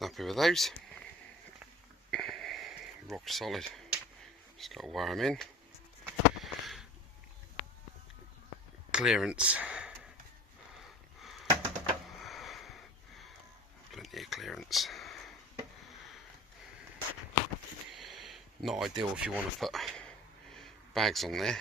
Happy with those. Rock solid. Just got to wire them in. Clearance. Plenty of clearance. Not ideal if you want to put bags on there.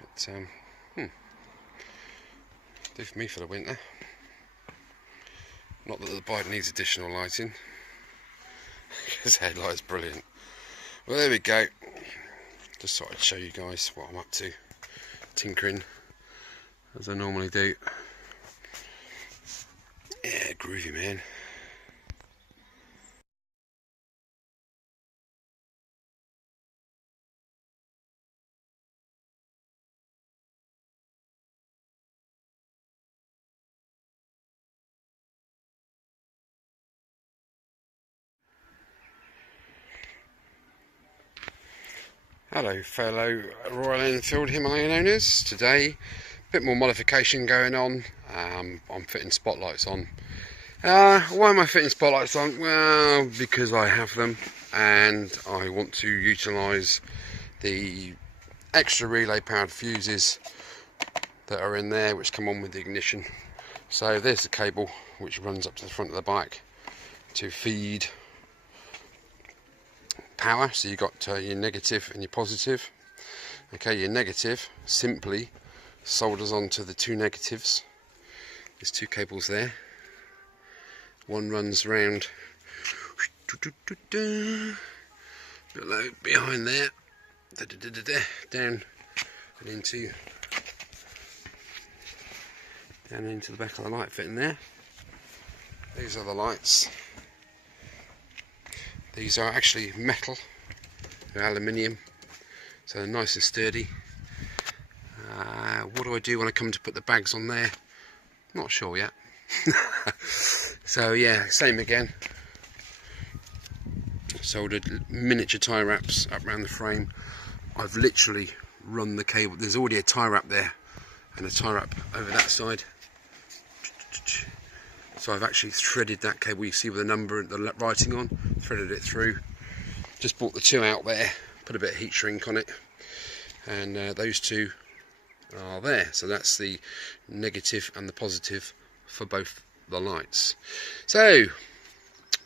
But do for me for the winter. Not that the bike needs additional lighting, because headlight is brilliant. Well, there we go. Just thought I'd show you guys what I'm up to, tinkering as I normally do. Yeah, groovy, man. Hello fellow Royal Enfield Himalayan owners. Today, a bit more modification going on. I'm fitting spotlights on. Why am I fitting spotlights on? Well, because I have them and I want to utilise the extra relay powered fuses that are in there, which come on with the ignition. So there's the cable which runs up to the front of the bike to feed power. So you've got your negative and your positive. Okay, your negative simply solders onto the two negatives. There's two cables there. One runs round below, behind there, down and into the back of the light fitting there. These are the lights. These are actually metal, they're aluminium, so they're nice and sturdy. What do I do when I come to put the bags on there? Not sure yet. So yeah, same again. Soldered miniature tie wraps up around the frame. I've literally run the cable. There's already a tie wrap there and a tie wrap over that side. So I've actually threaded that cable you see with the number and the writing on, threaded it through. Just brought the two out there, put a bit of heat shrink on it, and those two are there. So that's the negative and the positive for both the lights. So,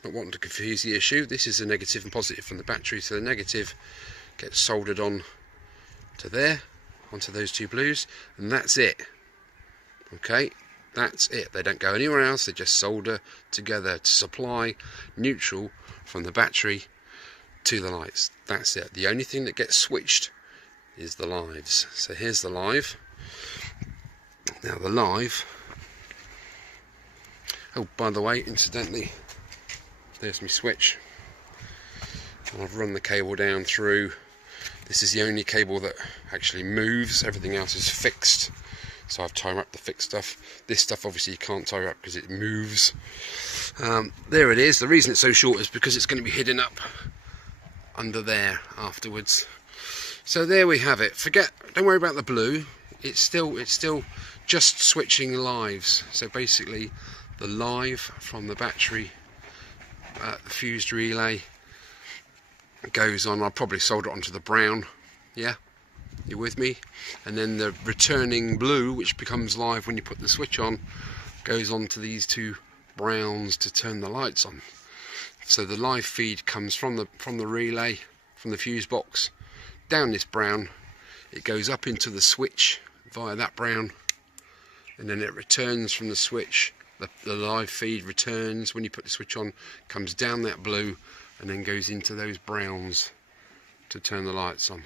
not wanting to confuse the issue, this is the negative and positive from the battery. So the negative gets soldered on to there, onto those two blues, and that's it. Okay. That's it. They don't go anywhere else. They just solder together to supply neutral from the battery to the lights. That's it. The only thing that gets switched is the lives. So here's the live. Now the live. Oh, by the way, incidentally, there's my switch. And I've run the cable down through. This is the only cable that actually moves. Everything else is fixed. So I've tie wrapped the fixed stuff. This stuff obviously you can't tie wrap because it moves. There it is. The reason it's so short is because it's going to be hidden up under there afterwards. So there we have it. Don't worry about the blue. It's still just switching lives. So basically, the live from the battery, the fused relay goes on. I'll probably solder it onto the brown. Yeah. You with me? And then the returning blue, which becomes live when you put the switch on, goes on to these two browns to turn the lights on. So the live feed comes from the relay, from the fuse box, down this brown. It goes up into the switch via that brown, and then it returns from the switch. The live feed returns when you put the switch on, comes down that blue, and then goes into those browns to turn the lights on.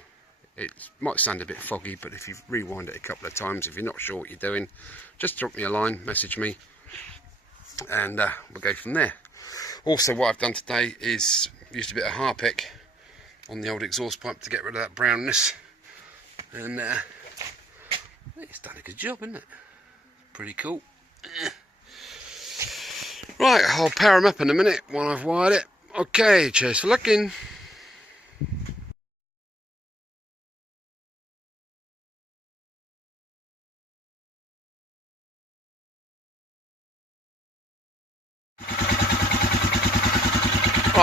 It might sound a bit foggy, but if you rewind it a couple of times, if you're not sure what you're doing, just drop me a line, message me, and we'll go from there. Also, what I've done today is used a bit of Harpic on the old exhaust pipe to get rid of that brownness, and it's done a good job, isn't it? Pretty cool. Right, I'll power them up in a minute when I've wired it. Okay, cheers for looking.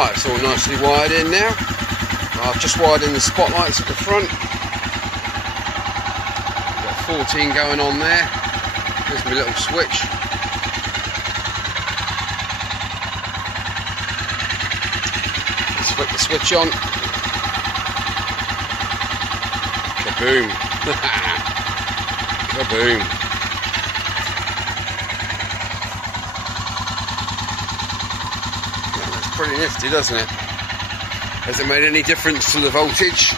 Right, it's all nicely wired in now. I've just wired in the spotlights at the front. Got 14 going on there. There's my little switch. Let's flick the switch on. Kaboom. Kaboom. That's pretty nifty, doesn't it? Has it made any difference to the voltage?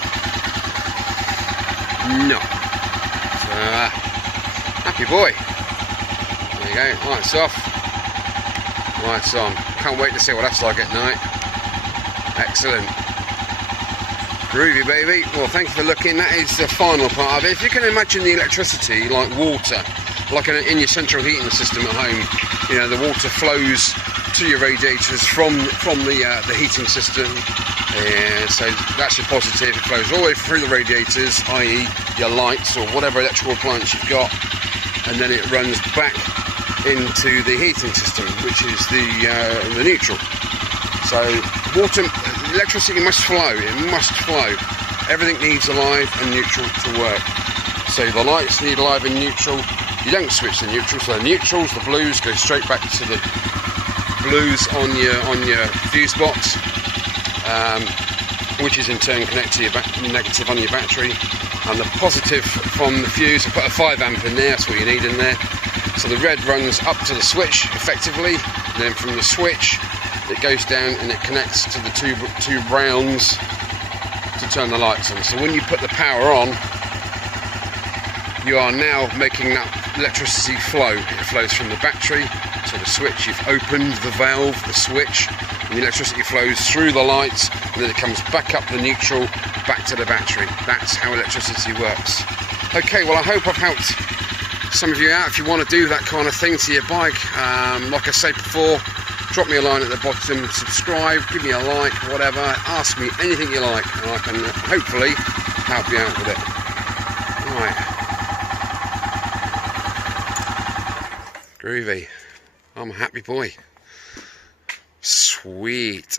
No. So, happy boy. There you go, lights off, lights on. Can't wait to see what that's like at night. Excellent. Groovy, baby. Well, thank you for looking. That is the final part of it. If you can imagine the electricity like water, like in your central heating system at home, you know, the water flows to your radiators from the heating system. So that's your positive. It flows all the way through the radiators, i.e. your lights or whatever electrical appliance you've got, and then it runs back into the heating system, which is the neutral. So water, electricity must flow. It must flow. Everything needs a live and neutral to work. So the lights need live and neutral. You don't switch the neutral. So the neutrals, the blues, go straight back to the blues on your fuse box. Which is in turn connected to your negative on your battery, and the positive from the fuse. I put a 5 amp in there, that's what you need in there. So the red runs up to the switch effectively, and then from the switch it goes down and it connects to the two browns to turn the lights on. So when you put the power on, you are now making that electricity flow. It flows from the battery to the switch. You've opened the valve, the switch, and the electricity flows through the lights, and then it comes back up the neutral, back to the battery. That's how electricity works. Okay, well, I hope I've helped some of you out. If you want to do that kind of thing to your bike, like I said before, drop me a line at the bottom, subscribe, give me a like, whatever, ask me anything you like, and I can hopefully help you out with it. Right. Groovy. I'm a happy boy. Sweet.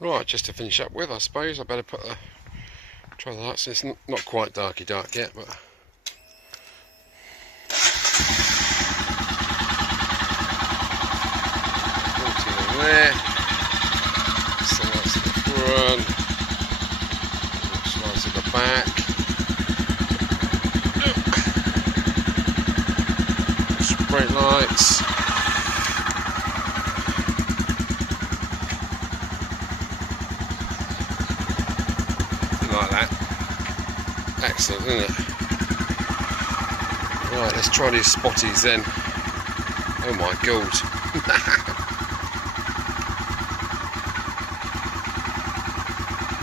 Right, just to finish up with, I suppose I better try the lights. It's not quite dark yet, but there. So lights at the front, lights at the back. Brake lights. Like that. Excellent, isn't it? Right, let's try these spotties then. Oh my god.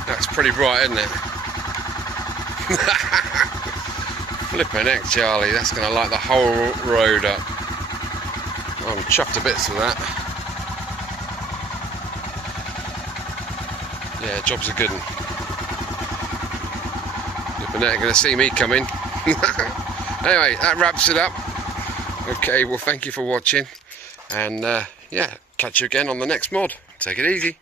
That's pretty bright, isn't it? Flippin' heck, Charlie, that's going to light the whole road up. I'm chuffed to bits with that. Yeah, job's a good one. Flippin' heck, going to see me coming. Anyway, that wraps it up. Okay, well, thank you for watching. And, yeah, catch you again on the next mod. Take it easy.